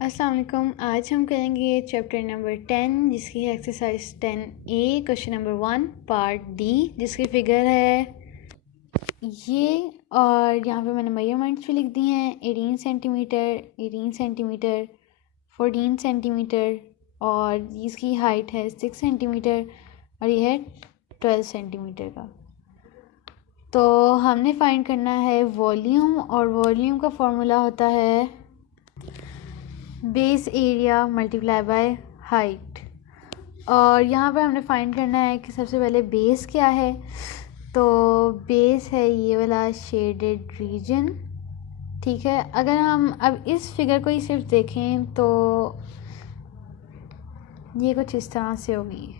अस्सलाम वालेकुम। आज हम करेंगे चैप्टर नंबर 10 जिसकी है exercise 10A question number 1 part D जिसकी फ़िगर है ये। और यहाँ पे मैंने मेजरमेंट्स भी लिख दी हैं 18 सेंटीमीटर 18 सेंटीमीटर 14 सेंटीमीटर और इसकी हाइट है 6 सेंटीमीटर और ये है 12 सेंटीमीटर का। तो हमने फाइंड करना है वॉल्यूम और वॉल्यूम का फॉर्मूला होता है base area multiply by height. और यहाँ पर हमने फाइंड करना है कि सबसे पहले बेस क्या है। तो बेस है ये वाला शेडेड रीजन, ठीक है। अगर हम अब इस फिगर को ही सिर्फ देखें तो ये कुछ इस तरह से होगी,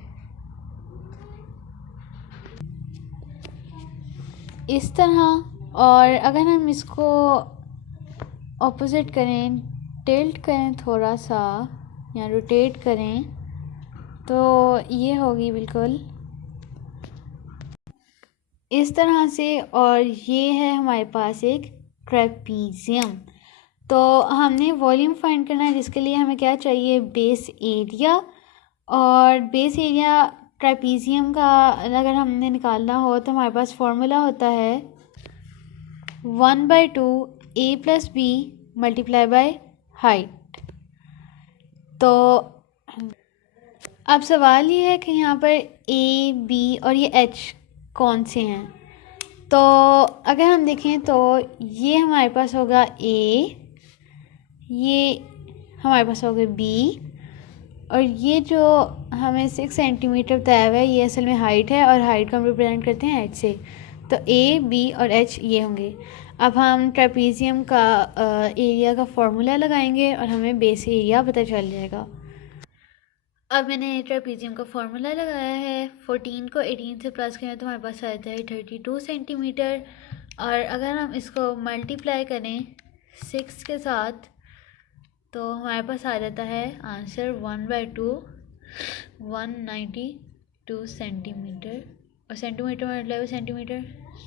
इस तरह। और अगर हम इसको ऑपोजिट करें, टिल्ट करें थोड़ा सा या रोटेट करें तो ये होगी बिल्कुल इस तरह से। और ये है हमारे पास एक ट्रेपीजियम। तो हमने वॉल्यूम फाइंड करना है जिसके लिए हमें क्या चाहिए, बेस एरिया। और बेस एरिया ट्रेपीजियम का अगर हमने निकालना हो तो हमारे पास फॉर्मूला होता है 1/2 a + b multiply by height. तो अब सवाल ये है कि यहाँ पर ए बी और ये एच कौन से हैं। तो अगर हम देखें तो ये हमारे पास होगा ए, ये हमारे पास होगा बी और ये जो हमें 6 सेंटीमीटर बताया हुआ है ये असल में हाइट है और हाइट को हम रिप्रेजेंट करते हैं एच से। तो ए बी और एच ये होंगे। अब हम ट्रेपीजियम का एरिया का फॉर्मूला लगाएंगे और हमें बेस एरिया पता चल जाएगा। अब मैंने ट्रेपीजियम का फॉर्मूला लगाया है। 14 को 18 से प्लस करें तो हमारे पास आता है 32 सेंटीमीटर। और अगर हम इसको मल्टीप्लाई करें 6 के साथ तो हमारे पास आ जाता है आंसर 1/2 192 सेंटीमीटर। और सेंटीमीटर मतलब सेंटीमीटर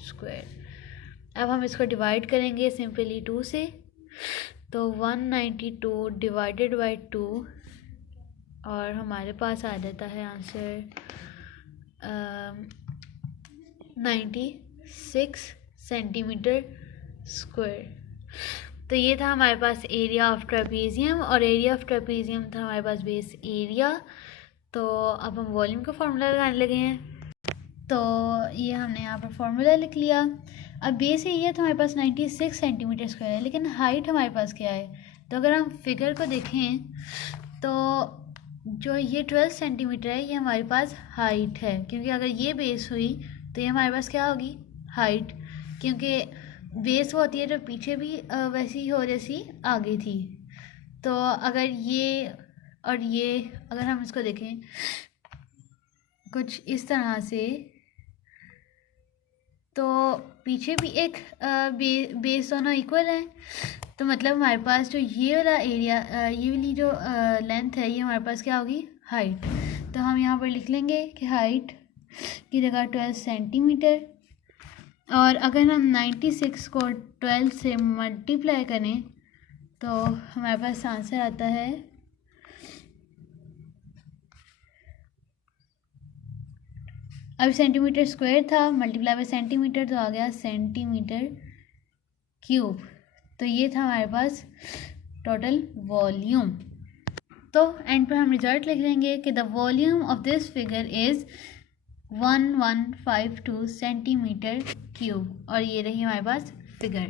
स्क्वायर। अब हम इसको डिवाइड करेंगे सिंपली 2 से, तो 192 डिवाइडेड बाई 2 और हमारे पास आ जाता है आंसर 96 सेंटीमीटर स्क्वायर। तो ये था हमारे पास एरिया ऑफ ट्रेपीजियम और एरिया ऑफ ट्रेपीजियम था हमारे पास बेस एरिया। तो अब हम वॉल्यूम का फॉर्मूला लगाने लगे हैं। तो ये हमने यहाँ पर फॉर्मूला लिख लिया। अब बेस एरिया तो हमारे पास 96 सेंटीमीटर स्क्वायर है, लेकिन हाइट हमारे पास क्या है। तो अगर हम फिगर को देखें तो जो ये 12 सेंटीमीटर है ये हमारे पास हाइट है, क्योंकि अगर ये बेस हुई तो ये हमारे पास क्या होगी, हाइट। क्योंकि बेस वो होती है जो पीछे भी वैसी हो जैसी आगे थी। तो अगर ये और ये अगर हम इसको देखें कुछ इस तरह से तो पीछे भी एक बेस दोनों इक्वल है। तो मतलब हमारे पास जो ये वाला एरिया ये वाली जो लेंथ है ये हमारे पास क्या होगी, हाइट। तो हम यहाँ पर लिख लेंगे कि हाइट की जगह 12 सेंटीमीटर। और अगर हम 96 को 12 से मल्टीप्लाई करें तो हमारे पास आंसर आता है अब सेंटीमीटर स्क्वायर था मल्टीप्लाई बाय सेंटीमीटर तो आ गया सेंटीमीटर क्यूब। तो ये था हमारे पास टोटल वॉल्यूम। तो एंड पर हम रिजल्ट लिख लेंगे कि the volume of this figure is 1152 centimetre cube. और ये रही हमारे पास फिगर।